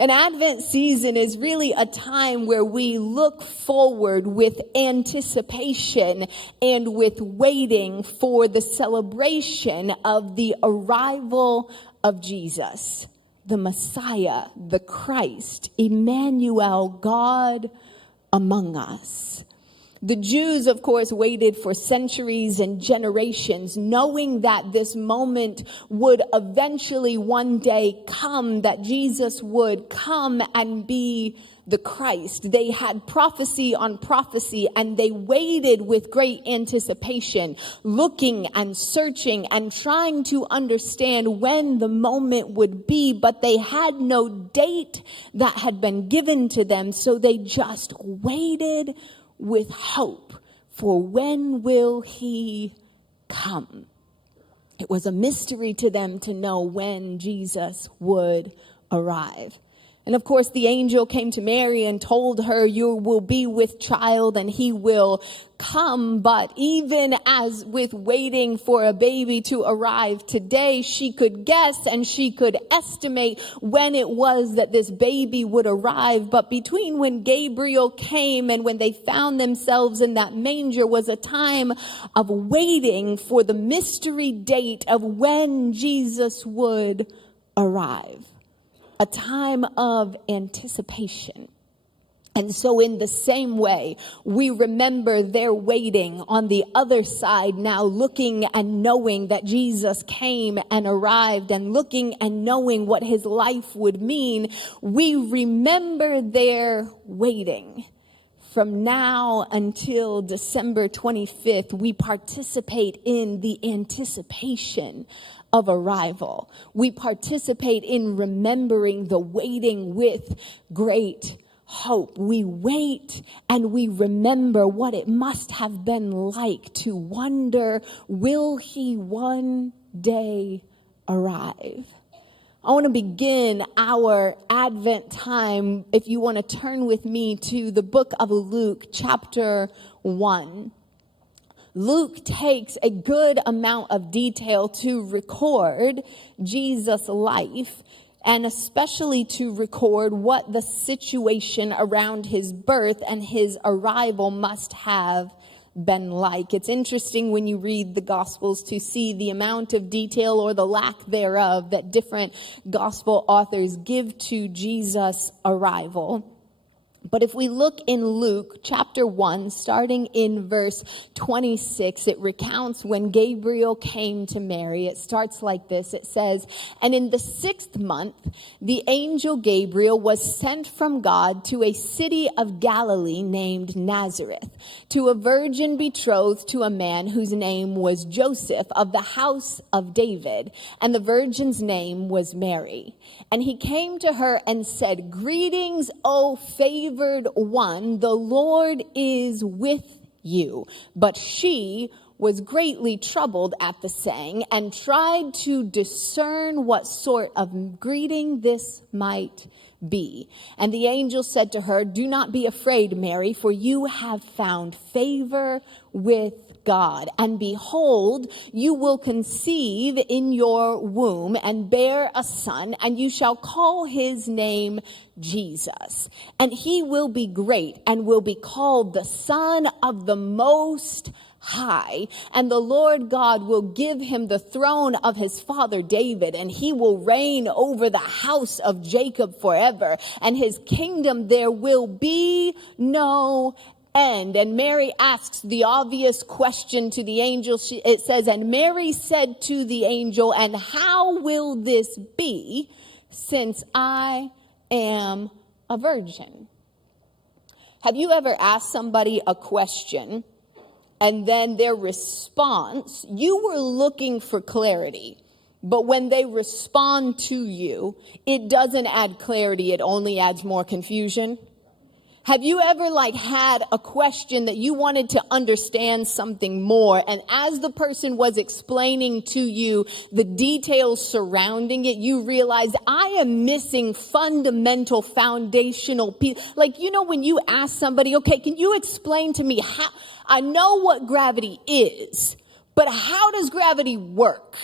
An Advent season is really a time where we look forward with anticipation and with waiting for the celebration of the arrival of Jesus, the Messiah, the Christ, Emmanuel, God among us. The Jews, of course, waited for centuries and generations, knowing that this moment would eventually one day come, that Jesus would come and be the Christ. They had prophecy on prophecy, and they waited with great anticipation, looking and searching and trying to understand when the moment would be, but they had no date that had been given to them, so they just waited with hope for when will he come. It was a mystery to them to know when Jesus would arrive. And of course, the angel came to Mary and told her, you will be with child and he will come. But even as with waiting for a baby to arrive today, she could guess and she could estimate when it was that this baby would arrive. But between when Gabriel came and when they found themselves in that manger was a time of waiting for the mystery date of when Jesus would arrive. A time of anticipation. And so in the same way, we remember their waiting on the other side now, looking and knowing that Jesus came and arrived, and looking and knowing what his life would mean. We remember their waiting. From now until December 25th, we participate in the anticipation of arrival. We participate in remembering the waiting with great hope. We wait and we remember what it must have been like to wonder, will he one day arrive? I want to begin our Advent time, if you want to turn with me to the book of Luke, chapter 1. Luke takes a good amount of detail to record Jesus' life, and especially to record what the situation around his birth and his arrival must have been like. It's interesting when you read the Gospels to see the amount of detail or the lack thereof that different Gospel authors give to Jesus' arrival. But if we look in Luke chapter 1, starting in verse 26, it recounts when Gabriel came to Mary. It starts like this. It says, and in the 6th month, the angel Gabriel was sent from God to a city of Galilee named Nazareth, to a virgin betrothed to a man whose name was Joseph of the house of David, and the virgin's name was Mary. And he came to her and said, greetings, O favored one, the Lord is with you. But she was greatly troubled at the saying and tried to discern what sort of greeting this might be. And the angel said to her, do not be afraid, Mary, for you have found favor with God. And behold, you will conceive in your womb and bear a son, and you shall call his name Jesus. And he will be great and will be called the Son of the Most High, and the Lord God will give him the throne of his father David, and he will reign over the house of Jacob forever, and his kingdom there will be no end. And Mary asks the obvious question to the angel. It says, and Mary said to the angel, and how will this be, since I am a virgin? Have you ever asked somebody a question, and then their response, you were looking for clarity, but when they respond to you, it doesn't add clarity, it only adds more confusion? Have you ever had a question that you wanted to understand something more, and as the person was explaining to you the details surrounding it, you realized I am missing fundamental foundational pieces? When you ask somebody, okay, can you explain to me how, I know what gravity is, but how does gravity work?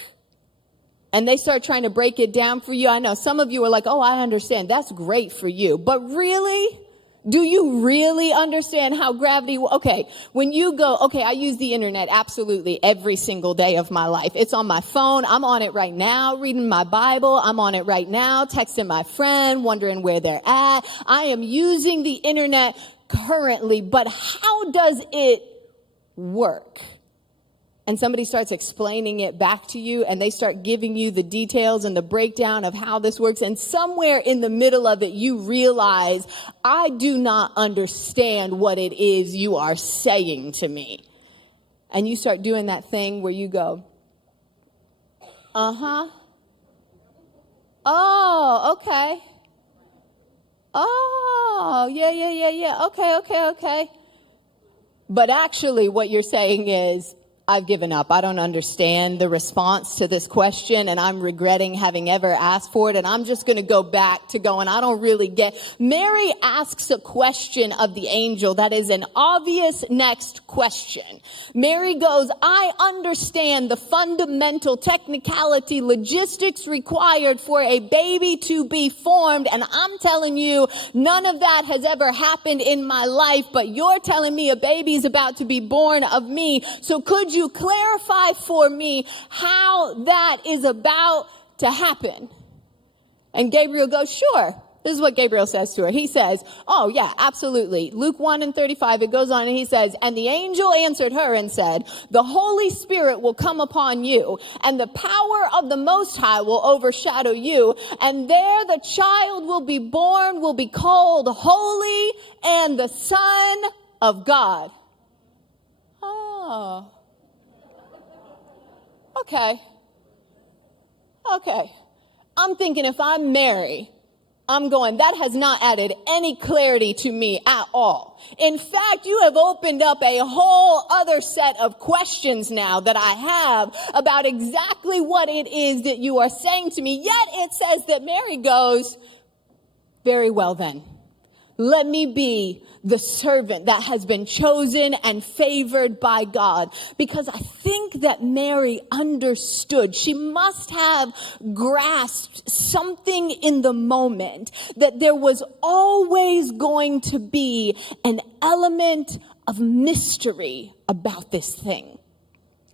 and they start trying to break it down for you. I know some of you are like, oh, I understand. That's great for you. But really? Do you really understand how gravity, okay, when you go, okay, I use the internet absolutely every single day of my life. It's on my phone. I'm on it right now, reading my Bible. I'm on it right now, texting my friend, wondering where they're at. I am using the internet currently, but how does it work? And somebody starts explaining it back to you, and they start giving you the details and the breakdown of how this works. And somewhere in the middle of it, you realize, I do not understand what it is you are saying to me. And you start doing that thing where you go, uh-huh. Oh, okay. Oh, yeah. Okay. But actually what you're saying is, I've given up. I don't understand the response to this question, and I'm regretting having ever asked for it, and I'm just going to go back to going, I don't really get. Mary asks a question of the angel that is an obvious next question. Mary goes, I understand the fundamental technicality, logistics required for a baby to be formed, and I'm telling you, none of that has ever happened in my life, but you're telling me a baby's about to be born of me, so could you clarify for me how that is about to happen? And Gabriel goes, sure. This is what Gabriel says to her. He says, oh yeah, absolutely. Luke 1:35, it goes on and he says, and the angel answered her and said, the Holy Spirit will come upon you, and the power of the Most High will overshadow you, and there the child will be born, will be called Holy and the Son of God. Oh. Okay. I'm thinking if I'm Mary, I'm going, that has not added any clarity to me at all. In fact, you have opened up a whole other set of questions now that I have about exactly what it is that you are saying to me. Yet it says that Mary goes, very well then. Let me be the servant that has been chosen and favored by God. Because I think that Mary understood. She must have grasped something in the moment that there was always going to be an element of mystery about this thing.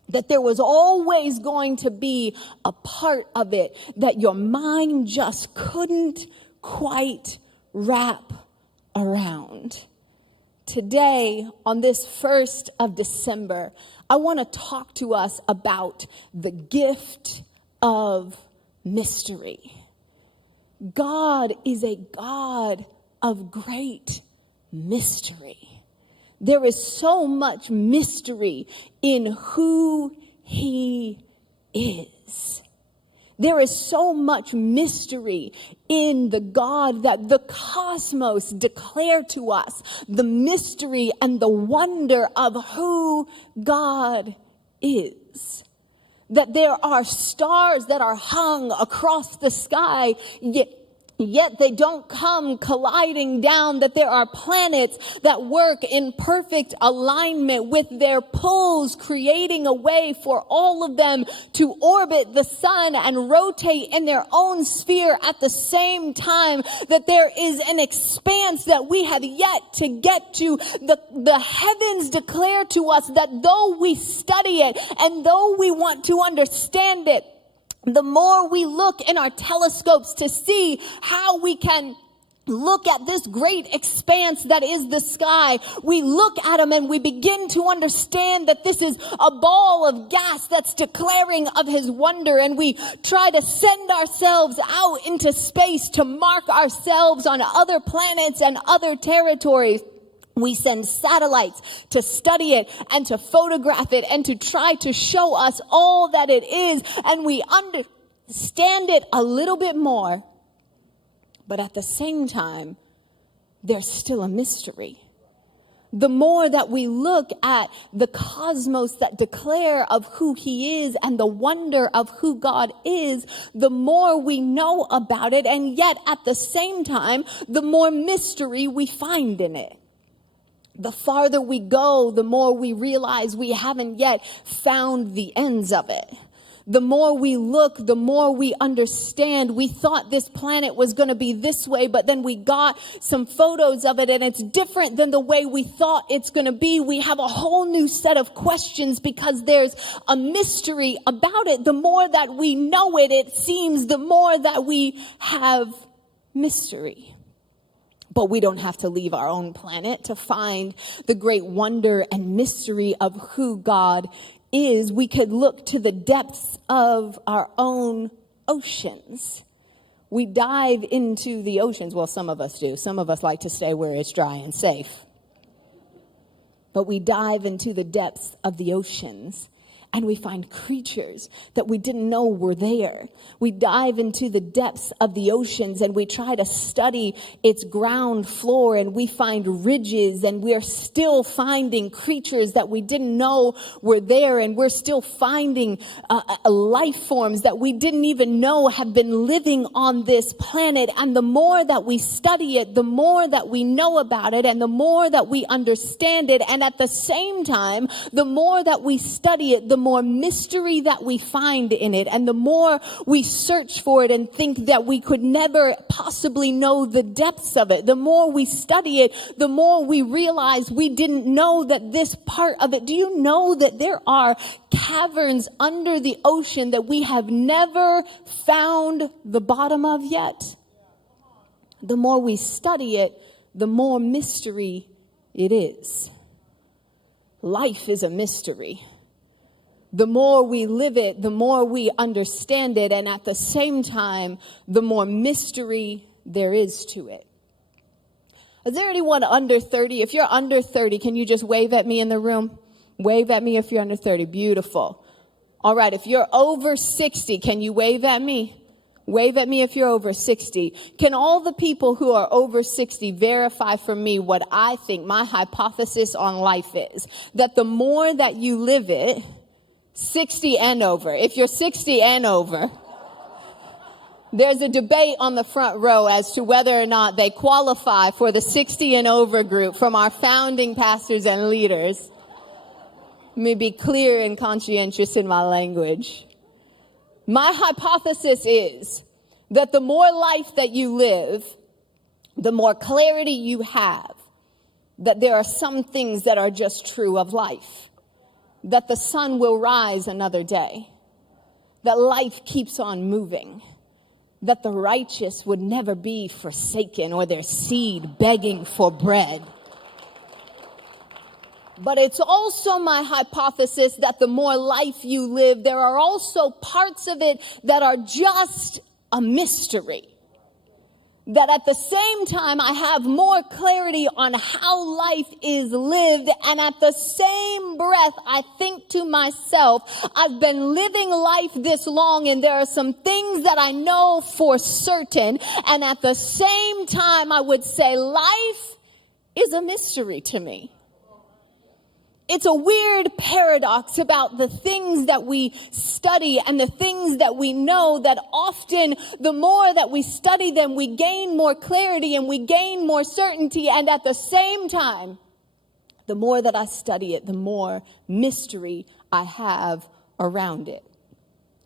That there was always going to be a part of it that your mind just couldn't quite wrap around. Today, on this 1st of December, I want to talk to us about the gift of mystery. God is a God of great mystery. There is so much mystery in who He is. There is so much mystery in the God that the cosmos declare to us, the mystery and the wonder of who God is. That there are stars that are hung across the sky, yet they don't come colliding down, that there are planets that work in perfect alignment with their poles, creating a way for all of them to orbit the sun and rotate in their own sphere at the same time, that there is an expanse that we have yet to get to. The heavens declare to us that though we study it and though we want to understand it, the more we look in our telescopes to see how we can look at this great expanse that is the sky, we look at them and we begin to understand that this is a ball of gas that's declaring of His wonder, and we try to send ourselves out into space to mark ourselves on other planets and other territories. We send satellites to study it and to photograph it and to try to show us all that it is. And we understand it a little bit more. But at the same time, there's still a mystery. The more that we look at the cosmos that declare of who He is and the wonder of who God is, the more we know about it. And yet at the same time, the more mystery we find in it. The farther we go, the more we realize we haven't yet found the ends of it. The more we look, the more we understand. We thought this planet was going to be this way, but then we got some photos of it and it's different than the way we thought it's going to be. We have a whole new set of questions because there's a mystery about it. The more that we know it, it seems the more that we have mystery. But we don't have to leave our own planet to find the great wonder and mystery of who God is. We could look to the depths of our own oceans. We dive into the oceans. Well, some of us do. Some of us like to stay where it's dry and safe. But we dive into the depths of the oceans and we find creatures that we didn't know were there. We dive into the depths of the oceans and we try to study its ground floor and we find ridges and we're still finding creatures that we didn't know were there, and we're still finding life forms that we didn't even know have been living on this planet. And the more that we study it, the more that we know about it and the more that we understand it. And at the same time, the more that we study it, the more mystery that we find in it, and the more we search for it and think that we could never possibly know the depths of it. The more we study it, the more we realize we didn't know that this part of it. Do you know that there are caverns under the ocean that we have never found the bottom of yet? The more we study it, the more mystery it is. Life is a mystery. The more we live it, the more we understand it, and at the same time, the more mystery there is to it. Is there anyone under 30? If you're under 30, can you just wave at me in the room? Wave at me if you're under 30. Beautiful. All right, if you're over 60, can you wave at me? Wave at me if you're over 60. Can all the people who are over 60 verify for me what I think my hypothesis on life is? That the more that you live it, 60 and over. If you're 60 and over, there's a debate on the front row as to whether or not they qualify for the 60 and over group from our founding pastors and leaders. Let me be clear and conscientious in my language. My hypothesis is that the more life that you live, the more clarity you have, that there are some things that are just true of life. That the sun will rise another day, that life keeps on moving, that the righteous would never be forsaken or their seed begging for bread. But it's also my hypothesis that the more life you live, there are also parts of it that are just a mystery. That at the same time, I have more clarity on how life is lived. And at the same breath, I think to myself, I've been living life this long and there are some things that I know for certain. And at the same time, I would say life is a mystery to me. It's a weird paradox about the things that we study and the things that we know, that often the more that we study them, we gain more clarity and we gain more certainty. And at the same time, the more that I study it, the more mystery I have around it.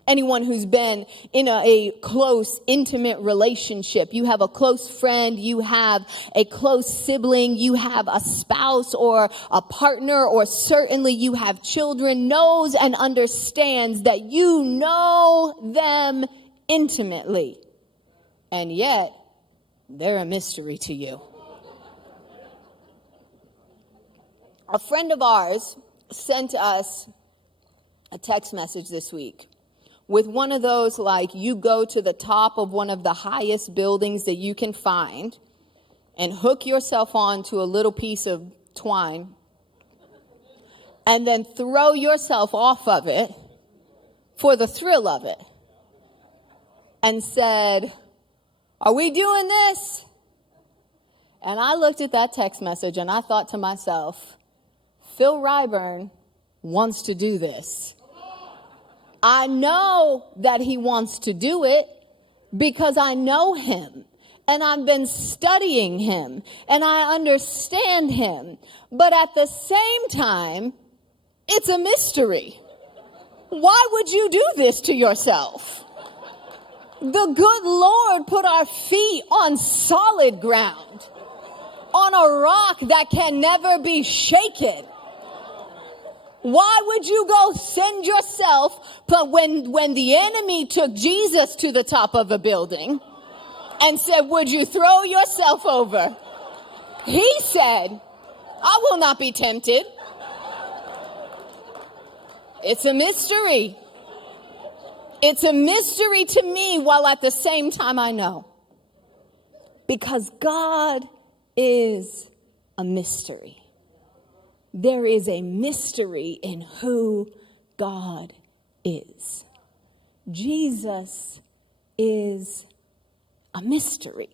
Anyone who's been in a close, intimate relationship, you have a close friend, you have a close sibling, you have a spouse or a partner, or certainly you have children, knows and understands that you know them intimately. And yet, they're a mystery to you. A friend of ours sent us a text message this week with one of those, like, you go to the top of one of the highest buildings that you can find and hook yourself onto a little piece of twine and then throw yourself off of it for the thrill of it, and said, are we doing this? And I looked at that text message and I thought to myself, Phil Ryburn wants to do this. I know that he wants to do it because I know him and I've been studying him and I understand him. But at the same time, it's a mystery. Why would you do this to yourself? The good Lord put our feet on solid ground, on a rock that can never be shaken. Why would you go send yourself? But when the enemy took Jesus to the top of a building and said, would you throw yourself over? He said, I will not be tempted. It's a mystery. It's a mystery to me, while at the same time I know. Because God is a mystery. There is a mystery in who God is. Jesus is a mystery.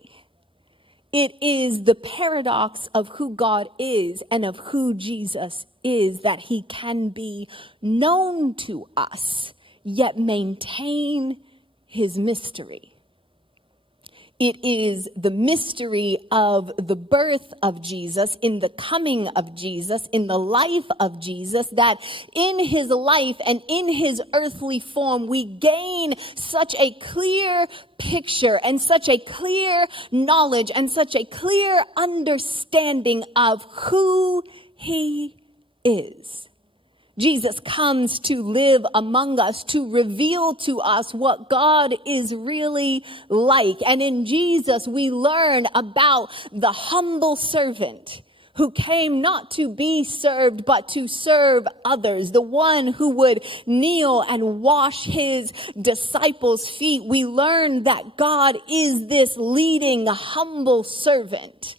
It is the paradox of who God is and of who Jesus is, that he can be known to us, yet maintain his mystery. It is the mystery of the birth of Jesus, in the coming of Jesus, in the life of Jesus, that in his life and in his earthly form, we gain such a clear picture and such a clear knowledge and such a clear understanding of who he is. Jesus comes to live among us, to reveal to us what God is really like. And in Jesus, we learn about the humble servant who came not to be served, but to serve others. The one who would kneel and wash his disciples' feet. We learn that God is this leading, humble servant.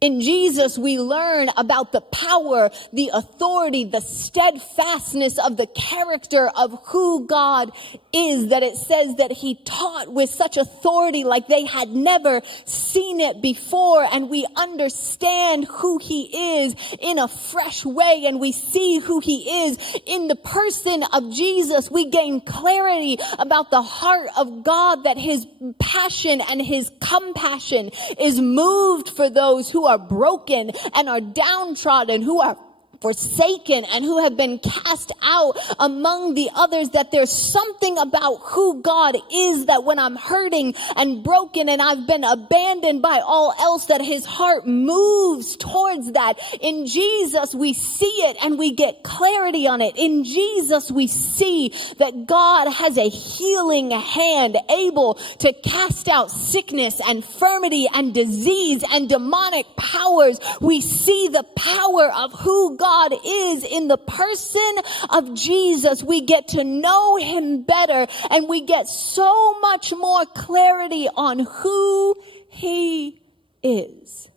In Jesus, we learn about the power, the authority, the steadfastness of the character of who God is, that it says that he taught with such authority like they had never seen it before. And we understand who he is in a fresh way, and we see who he is in the person of Jesus. We gain clarity about the heart of God, that his passion and his compassion is moved for those who are broken and are downtrodden, who are forsaken and who have been cast out among the others, that there's something about who God is, that when I'm hurting and broken and I've been abandoned by all else, that his heart moves towards that. In Jesus, we see it and we get clarity on it. In Jesus, we see that God has a healing hand, able to cast out sickness and infirmity and disease and demonic powers. We see the power of who God is in the person of Jesus. We get to know him better, and we get so much more clarity on who he is.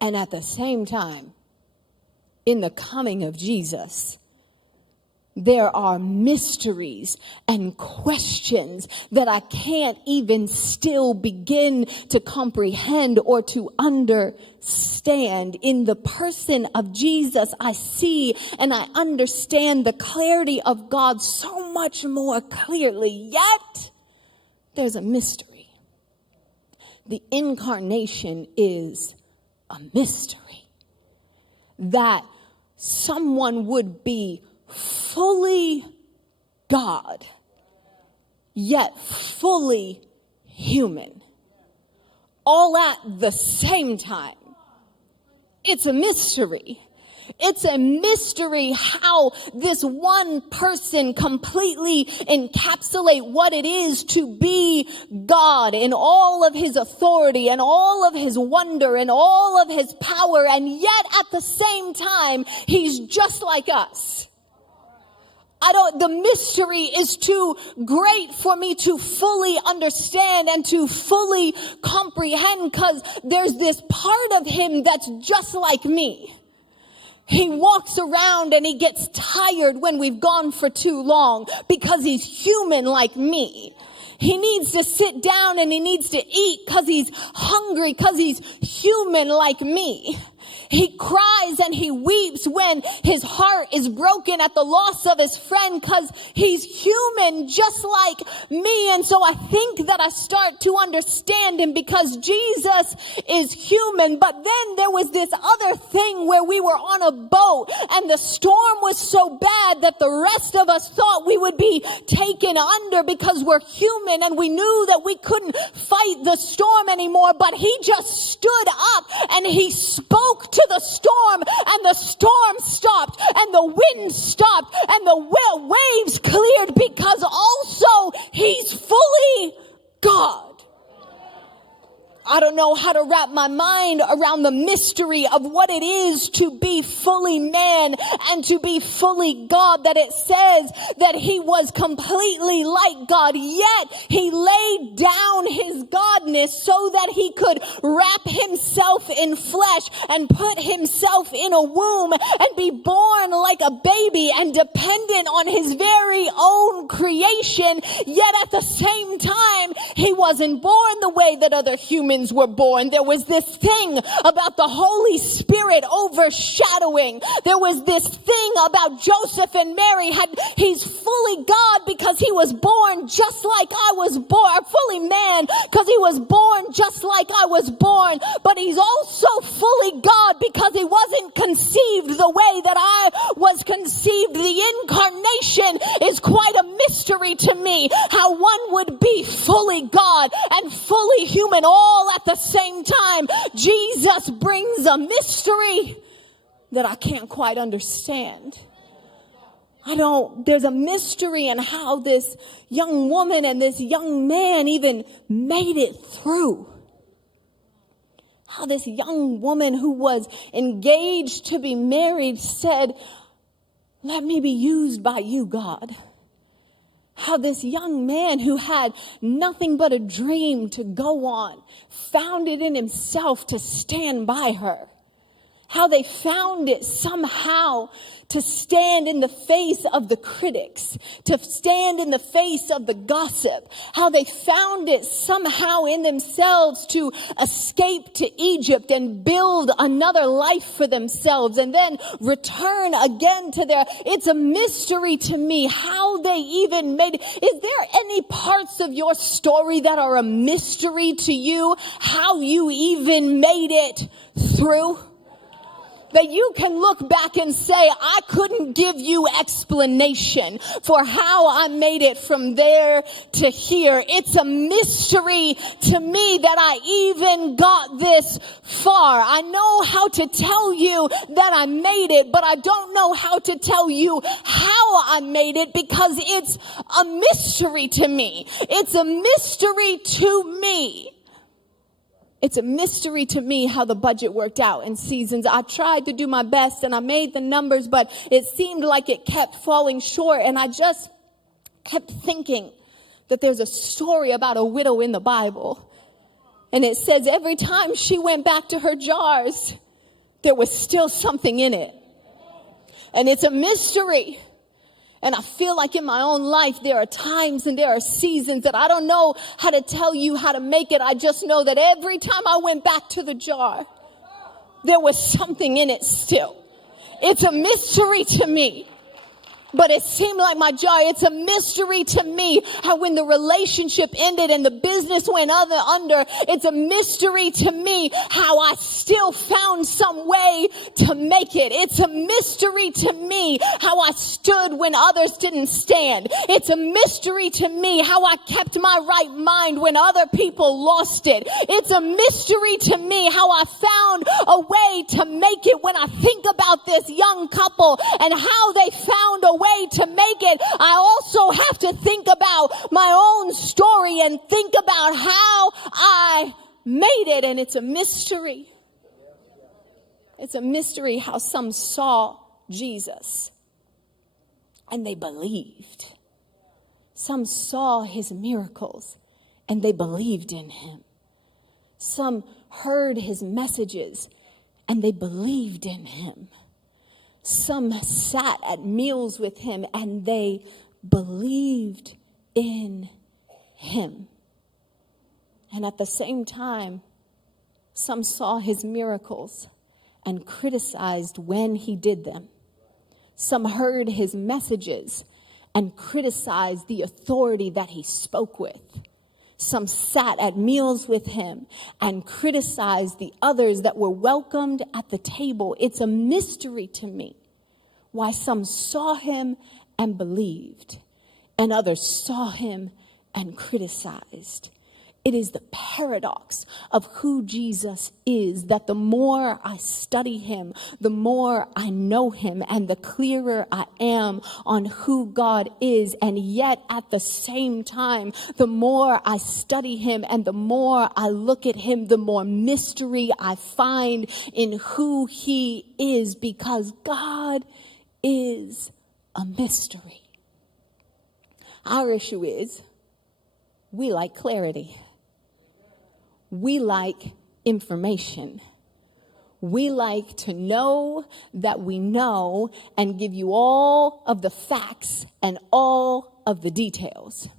And at the same time, in the coming of Jesus, there are mysteries and questions that I can't even still begin to comprehend or to understand. In the person of Jesus, I see and I understand the clarity of God so much more clearly. Yet, there's a mystery. The incarnation is a mystery. That someone would be fully God, yet fully human, all at the same time. It's a mystery. It's a mystery how this one person completely encapsulate what it is to be God in all of his authority and all of his wonder and all of his power, and yet at the same time, he's just like us. The mystery is too great for me to fully understand and to fully comprehend, because there's this part of him that's just like me. He walks around and he gets tired when we've gone for too long because he's human like me. He needs to sit down and he needs to eat because he's hungry, because he's human like me. He cries and he weeps when his heart is broken at the loss of his friend, because he's human just like me. And so I think that I start to understand him because Jesus is human. But then there was this other thing where we were on a boat and the storm was so bad that the rest of us thought we would be taken under because we're human, and we knew that we couldn't fight the storm anymore. But he just stood up and he spoke to the storm, and the storm stopped and the wind stopped and the waves cleared, because also he's fully God. I don't know how to wrap my mind around the mystery of what it is to be fully man and to be fully God, that it says that he was completely like God, yet he laid down his godness so that he could wrap himself in flesh and put himself in a womb and be born like a baby and dependent on his very own creation. Yet at the same time, he wasn't born the way that other humans were born. There was this thing about the Holy Spirit overshadowing. There was this thing about Joseph and Mary. He's fully God because he was born just like I was born, fully man because he was born just like I was born. But he's also fully God because he wasn't conceived the way that I was conceived. The incarnation is quite a mystery to me, how one would be fully God and fully human all at the same time. Jesus brings a mystery that I can't quite understand. There's a mystery in how this young woman and this young man even made it through. How this young woman who was engaged to be married said, "Let me be used by you, God." How this young man who had nothing but a dream to go on found it in himself to stand by her. How they found it somehow to stand in the face of the critics, to stand in the face of the gossip. How they found it somehow in themselves to escape to Egypt and build another life for themselves and then return again to it's a mystery to me how they even made it. Is there any parts of your story that are a mystery to you? How you even made it through? That you can look back and say, I couldn't give you explanation for how I made it from there to here. It's a mystery to me that I even got this far. I know how to tell you that I made it, but I don't know how to tell you how I made it because it's a mystery to me. It's a mystery to me. It's a mystery to me how the budget worked out in seasons. I tried to do my best and I made the numbers, but it seemed like it kept falling short. And I just kept thinking that there's a story about a widow in the Bible. And it says every time she went back to her jars, there was still something in it. And it's a mystery. And I feel like in my own life, there are times and there are seasons that I don't know how to tell you how to make it. I just know that every time I went back to the jar, there was something in it still. It's a mystery to me. But it seemed like my jar, it's a mystery to me how when the relationship ended and the business went under, it's a mystery to me how I still found some way to make it. It's a mystery to me how I stood when others didn't stand. It's a mystery to me how I kept my right mind when other people lost it. It's a mystery to me how I found a way to make it. When I think about this young couple and how they found a way to make it, I also have to think about my own story and think about how I made it. And it's a mystery. It's a mystery how some saw Jesus and they believed. Some saw his miracles and they believed in him. Some heard his messages and they believed in him. Some sat at meals with him and they believed in him. And at the same time, some saw his miracles and criticized when he did them. Some heard his messages and criticized the authority that he spoke with. Some sat at meals with him and criticized the others that were welcomed at the table. It's a mystery to me why some saw him and believed, and others saw him and criticized. It is the paradox of who Jesus is, that the more I study him, the more I know him, and the clearer I am on who God is. And yet at the same time, the more I study him and the more I look at him, the more mystery I find in who he is, because God is a mystery. Our issue is we like clarity. We like information. We like to know that we know and give you all of the facts and all of the details.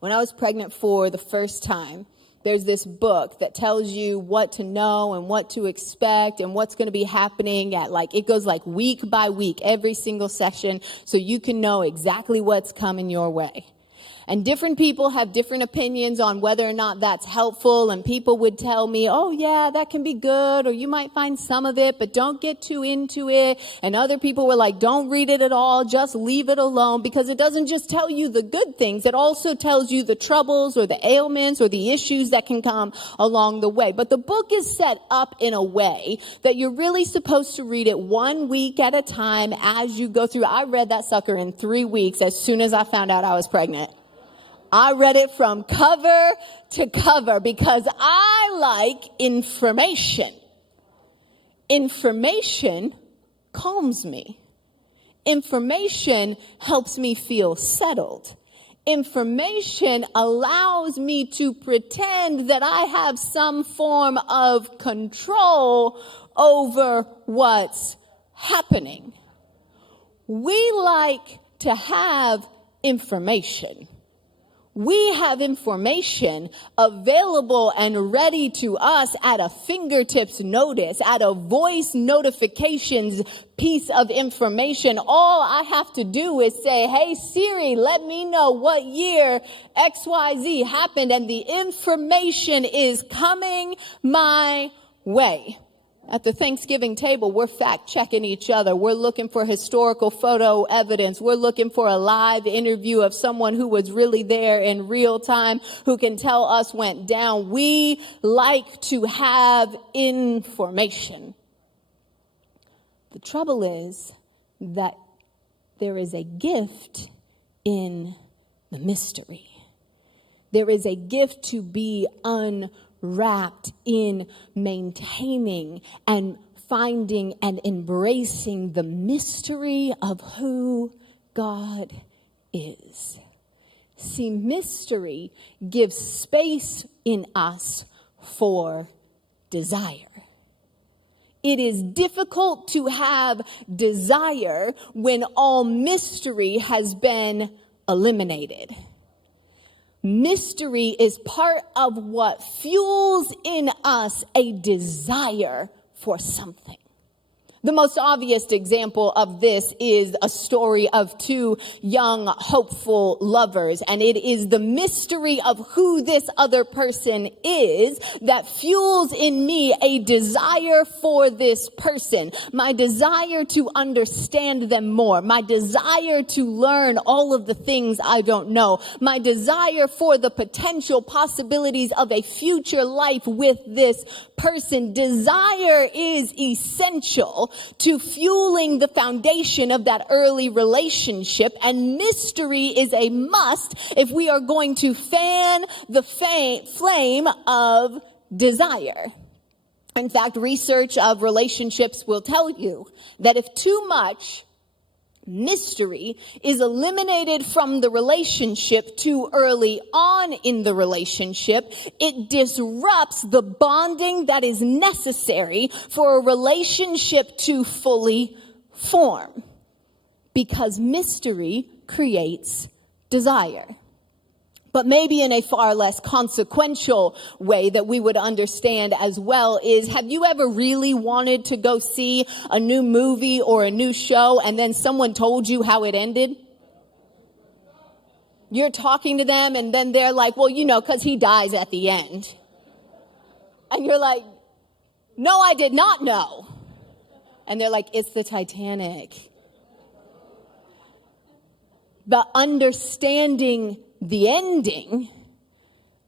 When I was pregnant for the first time, there's this book that tells you what to know and what to expect and what's going to be happening at it goes week by week, every single session, so you can know exactly what's coming your way. And different people have different opinions on whether or not that's helpful. And people would tell me, oh, yeah, that can be good. Or you might find some of it, but don't get too into it. And other people were like, don't read it at all. Just leave it alone, because it doesn't just tell you the good things. It also tells you the troubles or the ailments or the issues that can come along the way. But the book is set up in a way that you're really supposed to read it 1 week at a time as you go through. I read that sucker in 3 weeks as soon as I found out I was pregnant. I read it from cover to cover because I like information. Information calms me. Information helps me feel settled. Information allows me to pretend that I have some form of control over what's happening. We like to have information. We have information available and ready to us at a fingertips notice, at a voice notifications piece of information. All I have to do is say, hey, Siri, let me know what year XYZ happened, and the information is coming my way. At the Thanksgiving table, we're fact-checking each other. We're looking for historical photo evidence. We're looking for a live interview of someone who was really there in real time, who can tell us went down. We like to have information. The trouble is that there is a gift in the mystery. There is a gift to be wrapped in maintaining and finding and embracing the mystery of who God is. See, mystery gives space in us for desire. It is difficult to have desire when all mystery has been eliminated. Mystery is part of what fuels in us a desire for something. The most obvious example of this is a story of two young, hopeful lovers. And it is the mystery of who this other person is that fuels in me a desire for this person. My desire to understand them more. My desire to learn all of the things I don't know. My desire for the potential possibilities of a future life with this person. Desire is essential to fueling the foundation of that early relationship, and mystery is a must if we are going to fan the flame of desire. In fact, research of relationships will tell you that if too much mystery is eliminated from the relationship too early on in the relationship, it disrupts the bonding that is necessary for a relationship to fully form. Because mystery creates desire. But maybe in a far less consequential way that we would understand as well is, have you ever really wanted to go see a new movie or a new show and then someone told you how it ended? You're talking to them and then they're like, well, because he dies at the end. And you're like, no, I did not know. And they're like, it's the Titanic. But understanding the ending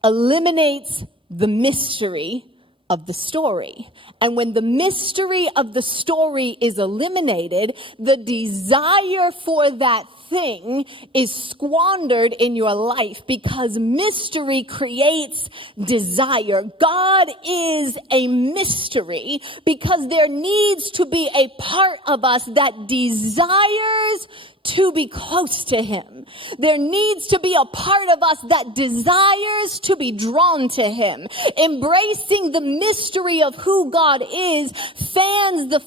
eliminates the mystery of the story. And when the mystery of the story is eliminated, the desire for that thing is squandered in your life, because mystery creates desire. God is a mystery because there needs to be a part of us that desires to be close to him. There needs to be a part of us that desires to be drawn to him. Embracing the mystery of who God is fans the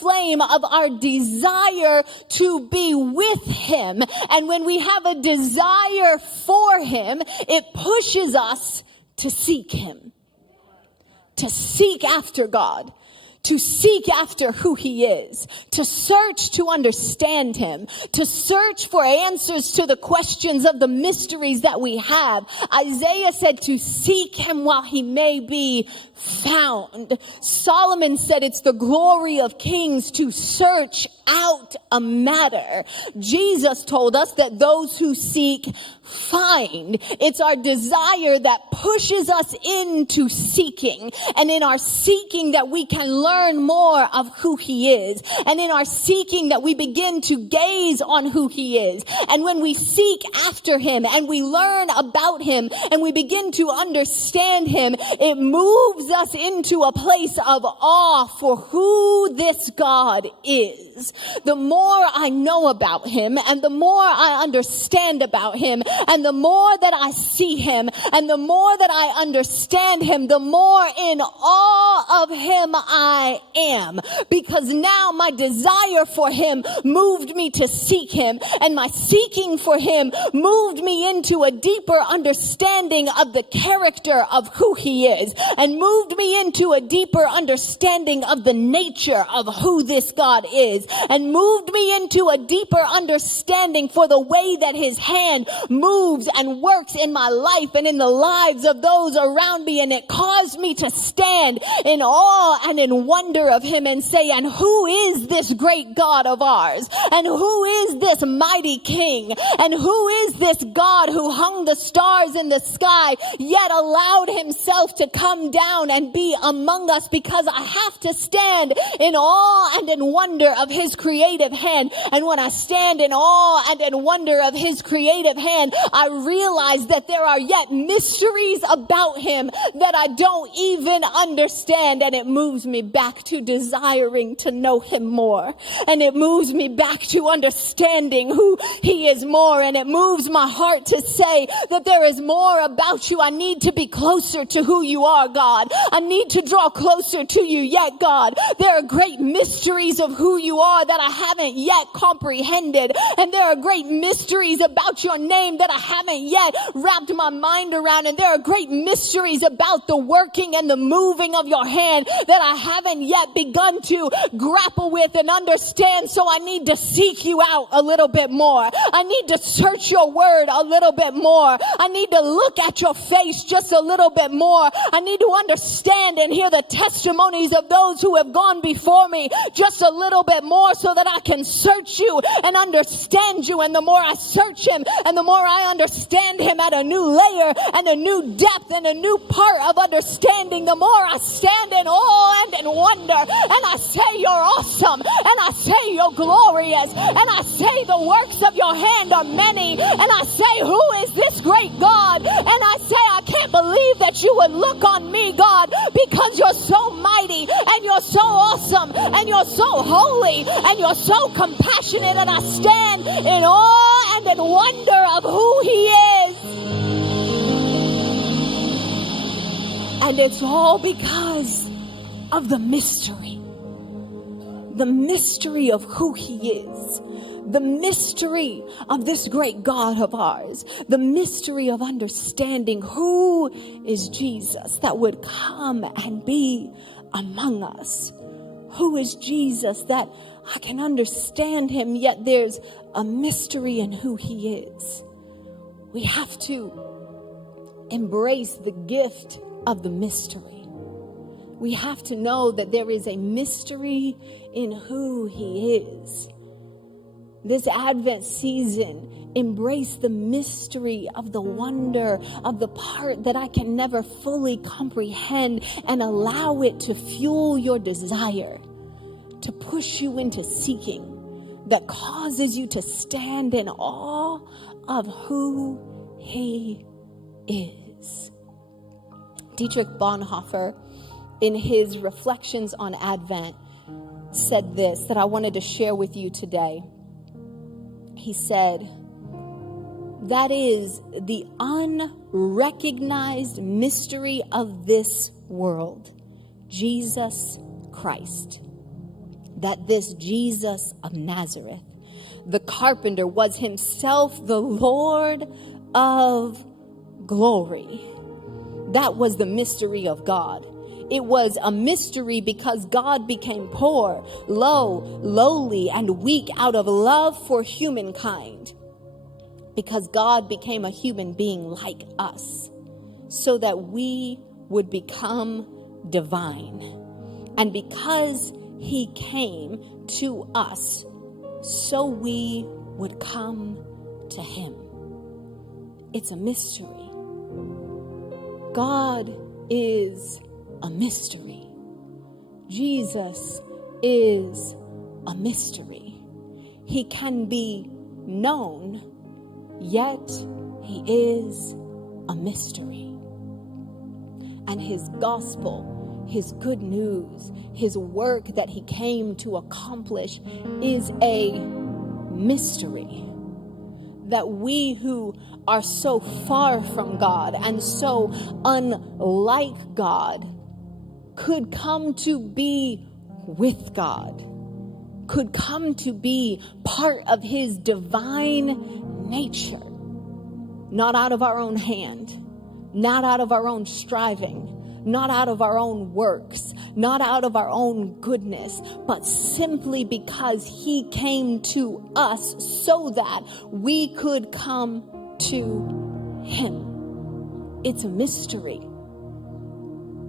flame of our desire to be with him. And when we have a desire for him, it pushes us to seek him, to seek after God, to seek after who he is, to search to understand him, to search for answers to the questions of the mysteries that we have. Isaiah said to seek him while he may be found. Solomon said it's the glory of kings to search out a matter. Jesus told us that those who seek find. It's our desire that pushes us into seeking, and in our seeking that we can learn more of who he is, and in our seeking that we begin to gaze on who he is. And when we seek after him and we learn about him and we begin to understand him, it moves us into a place of awe for who this God is. The more I know about him and the more I understand about him, and the more that I see him and the more that I understand him, the more in awe of him I am, because now my desire for him moved me to seek him, and my seeking for him moved me into a deeper understanding of the character of who he is, and moved me into a deeper understanding of the nature of who this God is, and moved me into a deeper understanding for the way that his hand moves and works in my life and in the lives of those around me. And it caused me to stand in awe and in wonder of him and say, and who is this great God of ours? And who is this mighty King? And who is this God who hung the stars in the sky, yet allowed himself to come down and be among us? Because I have to stand in awe and in wonder of his creative hand. And when I stand in awe and in wonder of his creative hand, I realize that there are yet mysteries about him that I don't even understand. And it moves me back to desiring to know him more. And it moves me back to understanding who he is more. And it moves my heart to say that there is more about you. I need to be closer to who you are, God. I need to draw closer to you yet, God. There are great mysteries of who you are that I haven't yet comprehended. And there are great mysteries about your name that I haven't yet wrapped my mind around. And there are great mysteries about the working and the moving of your hand that I haven't yet begun to grapple with and understand. So I need to seek you out a little bit more. I need to search your word a little bit more. I need to look at your face just a little bit more. I need to understand and hear the testimonies of those who have gone before me just a little bit more, so that I can search you and understand you. And the more I search him and the more I understand him at a new layer and a new depth and a new part of understanding, the more I stand in awe and in wonder, and I say you're awesome, and I say you're glorious, and I say the works of your hand are many, and I say who is this great God, and I say I can't believe that you would look on me, God, because you're so mighty and you're so awesome and you're so holy and you're so compassionate, and I stand in awe and in wonder of who he is. And it's all because of the mystery. the mystery of who he is, the mystery of this great God of ours, the mystery of understanding who is Jesus that would come and be among us. Who is Jesus that I can understand him, yet there's a mystery in who he is. We have to embrace the gift of the mystery. We have to know that there is a mystery in who he is. This Advent season, embrace the mystery of the wonder of the part that I can never fully comprehend, and allow it to fuel your desire, to push you into seeking, that causes you to stand in awe of who he is. Dietrich Bonhoeffer, in his reflections on Advent, said this that I wanted to share with you today. He said, that is the unrecognized mystery of this world, Jesus Christ. That this Jesus of Nazareth, the carpenter, was himself the Lord of glory. That was the mystery of God. It was a mystery because God became poor, lowly, and weak out of love for humankind. Because God became a human being like us, so that we would become divine. And because he came to us, so we would come to him. It's a mystery. God is a mystery. Jesus is a mystery. He can be known, yet he is a mystery. And his gospel, his good news, his work that he came to accomplish is a mystery. That we who are so far from God and so unlike God could come to be with God, could come to be part of his divine nature, not out of our own hand, not out of our own striving, not out of our own works, not out of our own goodness, but simply because he came to us so that we could come to him. It's a mystery.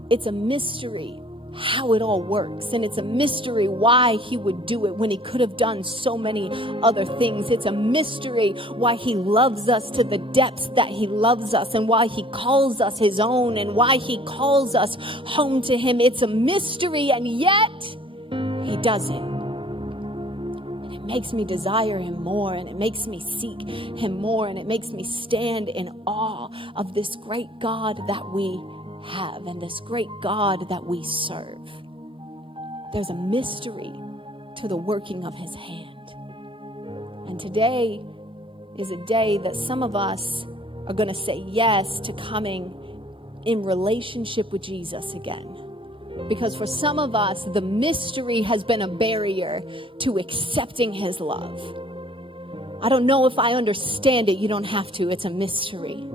It's a mystery how it all works. And it's a mystery why he would do it when he could have done so many other things. It's a mystery why he loves us to the depths that he loves us, and why he calls us his own, and why he calls us home to him. It's a mystery, and yet he does it. And it makes me desire him more, and it makes me seek him more, and it makes me stand in awe of this great God that we have, and this great God that we serve. There's a mystery to the working of his hand. And today is a day that some of us are going to say yes to coming in relationship with Jesus again. Because for some of us, the mystery has been a barrier to accepting his love. I don't know if I understand it. You don't have to. It's a mystery.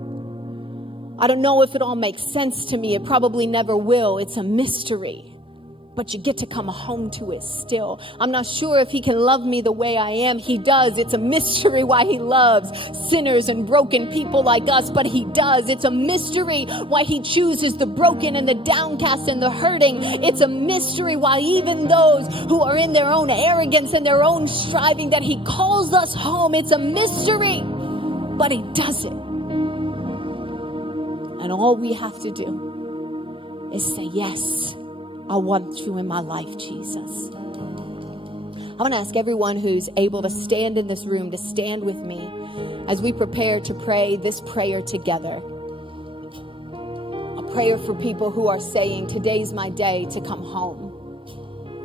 I don't know if it all makes sense to me. It probably never will. It's a mystery. But you get to come home to it still. I'm not sure if he can love me the way I am. He does. It's a mystery why he loves sinners and broken people like us, but he does. It's a mystery why he chooses the broken and the downcast and the hurting. It's a mystery why even those who are in their own arrogance and their own striving, that he calls us home. It's a mystery, but he does it. And all we have to do is say, yes, I want you in my life, Jesus. I want to ask everyone who's able to stand in this room to stand with me as we prepare to pray this prayer together. A prayer for people who are saying, today's my day to come home.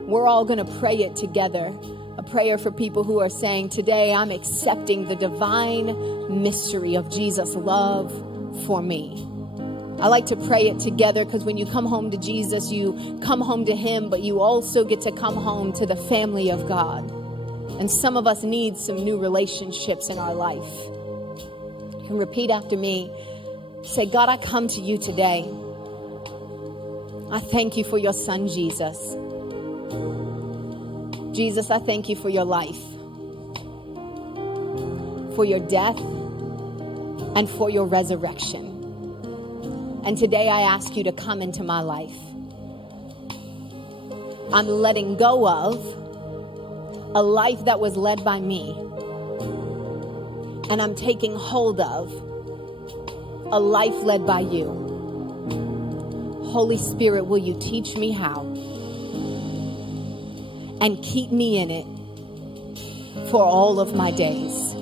We're all going to pray it together. A prayer for people who are saying, today I'm accepting the divine mystery of Jesus' love for me. I like to pray it together because when you come home to Jesus, you come home to him, but you also get to come home to the family of God. And some of us need some new relationships in our life. You can repeat after me. Say, God, I come to you today. I thank you for your son, Jesus. Jesus, I thank you for your life, for your death, and for your resurrection. And today I ask you to come into my life. I'm letting go of a life that was led by me. And I'm taking hold of a life led by you. Holy Spirit, will you teach me how? And keep me in it for all of my days.